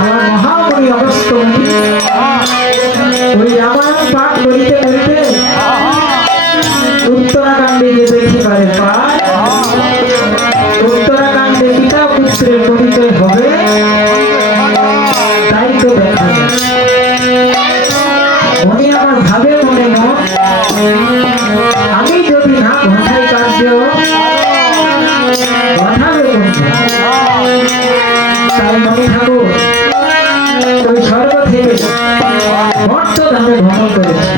আমার মহামণি অবস্থ ওই রামায়ণ পাঠ করিতে করিতে উত্তরাকাণ্ডে গিয়ে দেখি পারে পাঠ উত্তরাকাণ্ডে পিতা পুত্রের পরিচয় হবে তাই তো দেখা যায় মনে আমার ভাবে মনে আমি যদি না ঘটাই কার্য ঘটাবে তাই মনে ঠাকুর ওই স্বর্গ থেকে মর্ত ধামে ভ্রমণ করেছে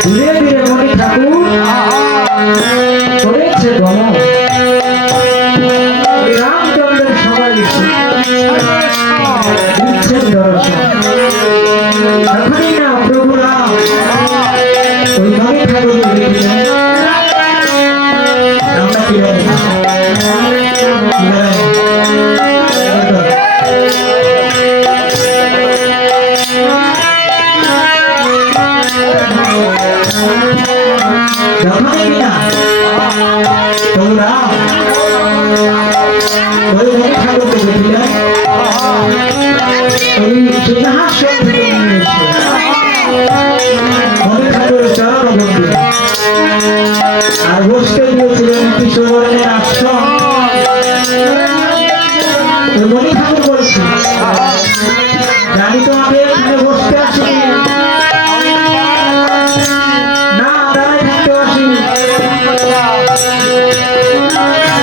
ধীরে ধীরে মনে ঠাকুর করেছে গমন রামচন্দ্রের সবাই দিচ্ছেন দর্শন যখনই না প্রভু রাম ওই মনে ঠাকুর আমরা কি আর বসতে দিয়েছিলেন কিশোরের আশ্রম মনি ঠাকুর বলছি জানি তোমাকে এখানে বসতে আসি না দাঁড়ায় থাকতে আসি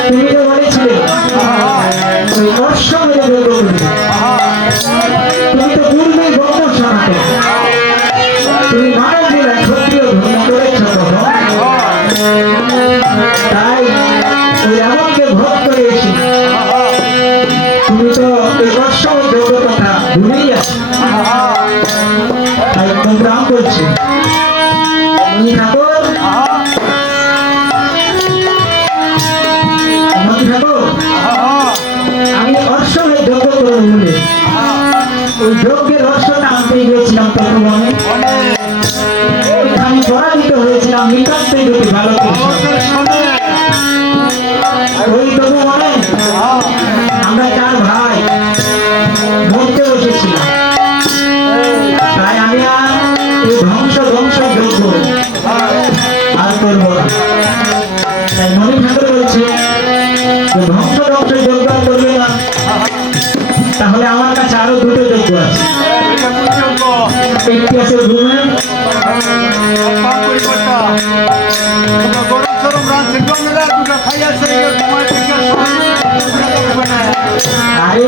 তুমি তো বলেছিলে ওই অশ্বমেধ তুমি তো পূর্বেই গল্প শোনাতো তুমি মানব জেলা ক্ষত্রিয় ধর্ম করেছ তাই ওই আমাকে ভোগ করে এসি তুমি তো এই অশ্বমেধ যোগ্য কথা ভুলেই আছো তাই প্রণাম করছি ঠাকুর আমি অশ্বমেধ যোগ্য করে ভুলে ওই যজ্ঞের রহস্যটা আনতে গিয়েছিলাম তপবনে আমি পরাজিত হয়েছিলাম নিতান্তই দুটি বালকের ওই তপবনে আমরা চার ভাই মরতে বসেছিলাম তাই আমি আর এই ধ্বংস যজ্ঞ আর করব না তাই মনি ঠাকুর বলছে ধ্বংস যজ্ঞ আর করবে না তাহলে আমার কাছে আরো দুটো যজ্ঞ আছে একটি আছে ঘুমে আরে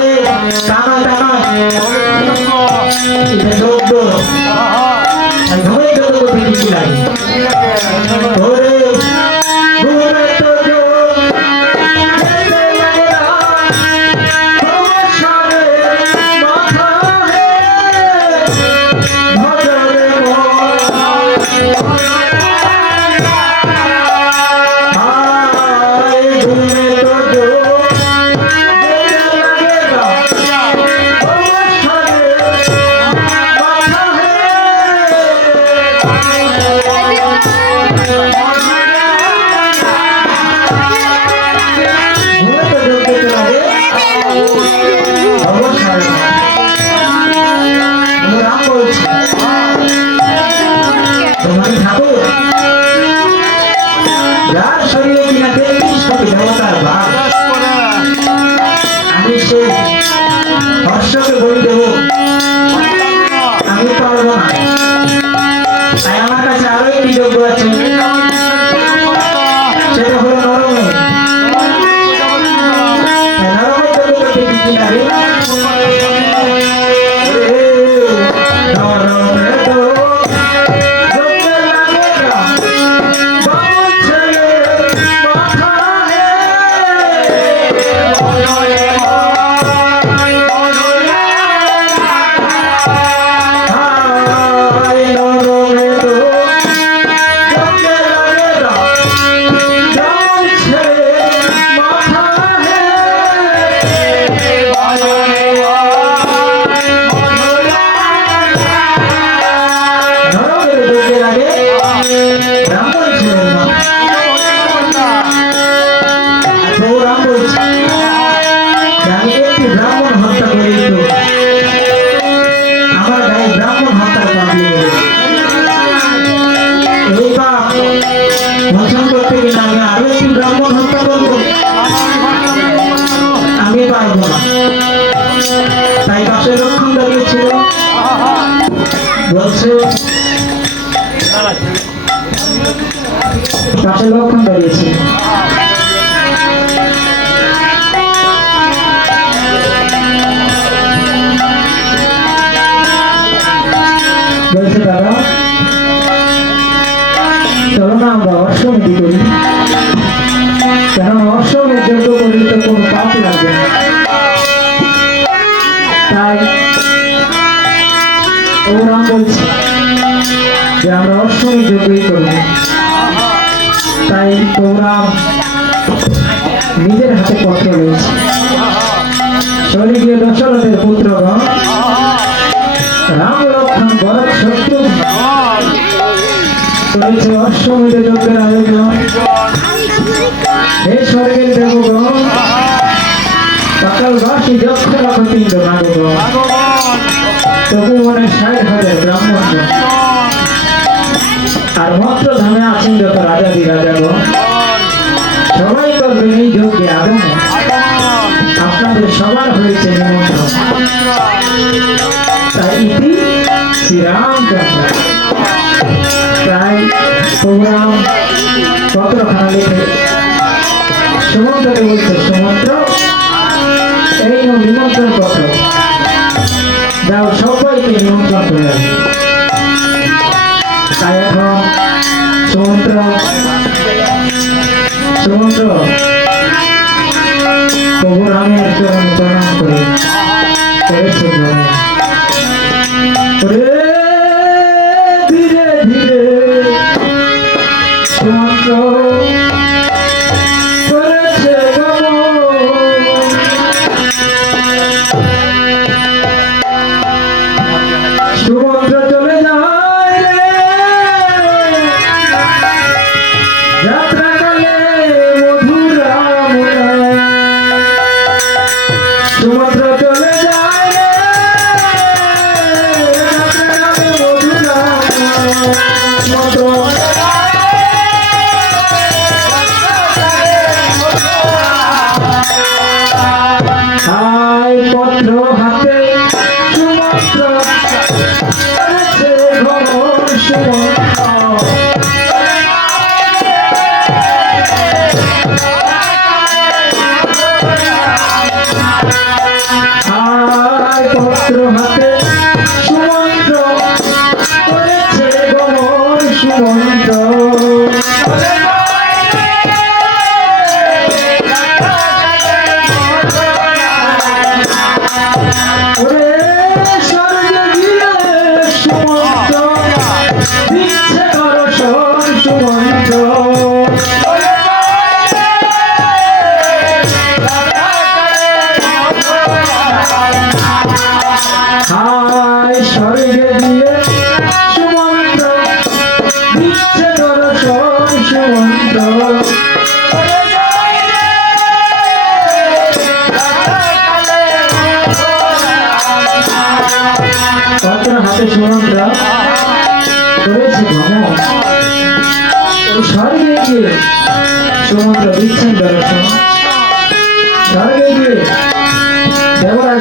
হর্ষকে বলি দেব, আমি পারবো না। তাই আমার কাছে আরো একটি যোগ্য আছে, সেটা হলো নরমে। নরমে যোগ্য করতে কি কি লাগে? নরমে তো যোগ্য লাগে না, বাবুল ছেলে মাথা হে। হায় নরমে তো যোগ্য লাগে না, বাবুল ছেলে মাথা হে। নরমের যোগ্য লাগে ব্রাহ্মণ ছেলের মা। বৌরাম বলছে যে আমি একটি ব্রাহ্মণ হত্যা করি, তো আমার গায়ে ব্রাহ্মণ হত্যার পাপ লেগে গেছে। এই পাপ মোচন করতে গেলে আমি আরো একটি ব্রাহ্মণ হত্যা করবো, আমি পারবো না। তাই পাশে লক্ষণ দাঁড়িয়েছিল, বলছে পাশে লক্ষণ দাঁড়িয়েছে, বলছে দাদা চলো না আমরা অশ্বমেধি করি, কেন অশ্বমেধ যজ্ঞ করলে তো কোনো পাপ লাগবে না। তাই ওরা বলছে যে আমরা অশ্বমেধ যজ্ঞই করবো। তাই ওরা নিজের হাতে পত্র রয়েছে, স্বর্গীয় দশরথের পুত্রগণ রাম লক্ষ্মণ ভরত শত্রুঘ্ন করেছে অশ্বমেধ যজ্ঞের আয়োজন। হে স্বর্গের দেবগণ, সকালবাসী যক্ষ নক্ষত্রিন্দ্র নাগগণ, তবু মনে ৬০,০০০ ব্রাহ্মণগণ, আর মন্ত্র ধামে আছেন যত রাজাদি রাজাগণ, সবাই করবেন এই যজ্ঞে আগমন। আপনাদের সবার হয়েছে নিমন্ত্রণ। তাই ইতি শ্রীরামচন্দ্র। তাই প্রোগ্রাম পত্রখানা লিখে সুমন্ত্রকে বলছে, সুমন্ত্র এই নিমন্ত্রণ পত্র যাও, সবাইকে নিমন্ত্রণ করে আসবে। তাই এখন সুমন্ত্র প্রভু রামের চরণ প্রণাম করে করেছে গ্রহণ। ধীরে ধীরে সুমন্ত্র করেছে গমন। সুমন্ত্র চলে যায় রে যাত্রাকালে মধুরাময়। সুমন্ত্র চলে যায় রে যাত্রাকালে মধুরাময়। মন্ত্র হায় পত্র হাতে সুমন্ত্র করেছে ভ্রমণ। সুমন্ত্র হায় পত্র হাতে সুমন্ত্র করেছে ভ্রমণ। সুমন্ত্র ওরে স্বর্গে গিয়ে সুমন্ত্র দিচ্ছে দর্শন। সুমন্ত্র হায় স্বর্গে গিয়ে সুমন্ত্র দিচ্ছে দর্শন। সুমন্ত্র পত্র হাতে সুমন্ত্র করেছে ভ্রমণ। ওই স্বর্গে গিয়ে সুমন্ত্র দিচ্ছেন দর্শন। স্বর্গে গিয়ে দেবরাজ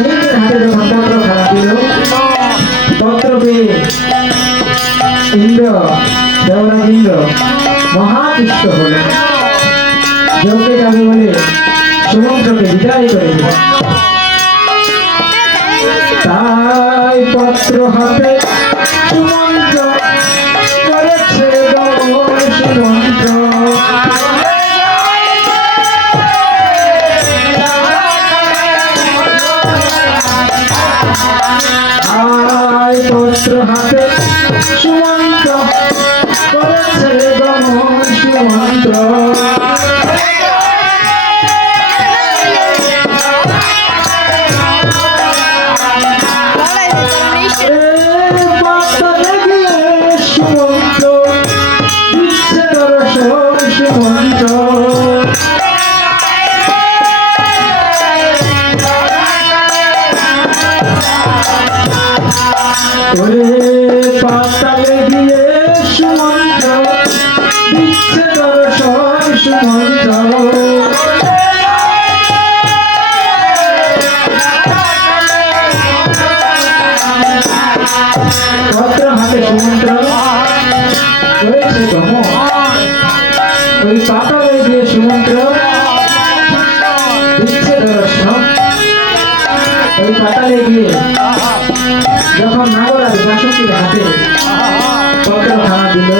মহাতুষ্ট হলো, যজ্ঞে যাবে বলে সুমন্ত্রকে বিদায় করে দিল। তাই পত্র হাতে সুমন্ত্র করেছে গমন সুমন্ত্র। পত্র হাতে সুমন্ত্র করেছে গমন সুমন্ত্র। পাতালে গিয়ে সুমন্ত্র দিচ্ছে দর্শন সুমন্ত্র। পাতালে গিয়ে সুমন্ত্র দিচ্ছে দর্শন সুমন্ত্র। পত্র হাতে সুমন্ত্র করেছে গমন, ওই পাতালে গিয়ে সুমন্ত্র দিচ্ছে দর্শন। ওই পাতালে গিয়ে যখন নাগরাজ বাসুকীর হাতে পত্র খানা দিল,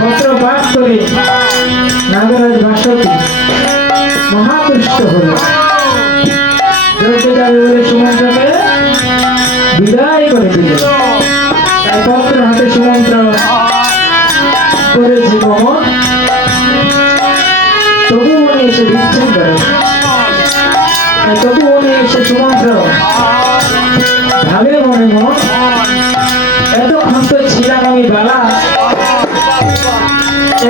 পত্র পাঠ করে নাগরাজ বাসুকী মহাতুষ্ট হল, যজ্ঞে যাবে বলে সুমন্ত্রকে বিদায় করে দিল। তাই পত্র হাতে সুমন্ত্র করেছে গমন, তবু উনি এসে দিচ্ছেন করে। তবু উনি এসে সুমন্ত্র ভাবে মনে মন, এতক্ষণ তো ছিলাম আমি বালা,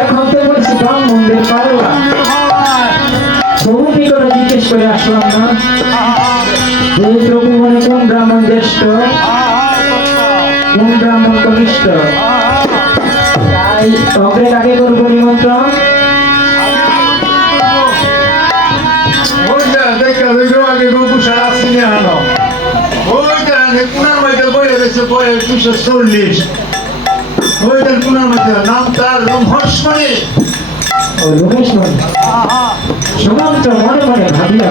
এখন তো বলছি ব্রাহ্মণদের পারলা। বহু নিকটে জিজ্ঞেস করে আসলাম না যে প্রভু মনে কোন ব্রাহ্মণ জ্যেষ্ঠ, কোন ব্রাহ্মণ কনিষ্ঠ। তাই অগ্রের আগে করবো নিমন্ত্রণ। আগে গপু সারা সিনে আনো ওইটা কুনার মধ্যে বইয়ে রয়েছে, বইয়ে 240 ওইটার কুনার মধ্যে নাম তার রোমহর্ষমণি। সুমন্ত্র মনে মনে ভাবিয়া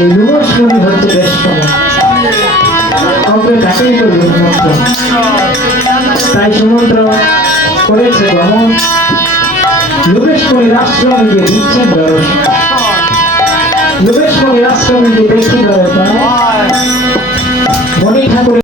এই রোমহর্ষমণি হচ্ছে জ্যেষ্ঠ, অগ্রে তাকেই করবো নিমন্ত্রণ। তাই সুমন্ত্র করেছে গমন, লোকেশমণির আশ্রমে গিয়ে দিচ্ছেন দর্শন। লোকেশমণির আশ্রমে গিয়ে দেখি দরকার মণি ঠাকুর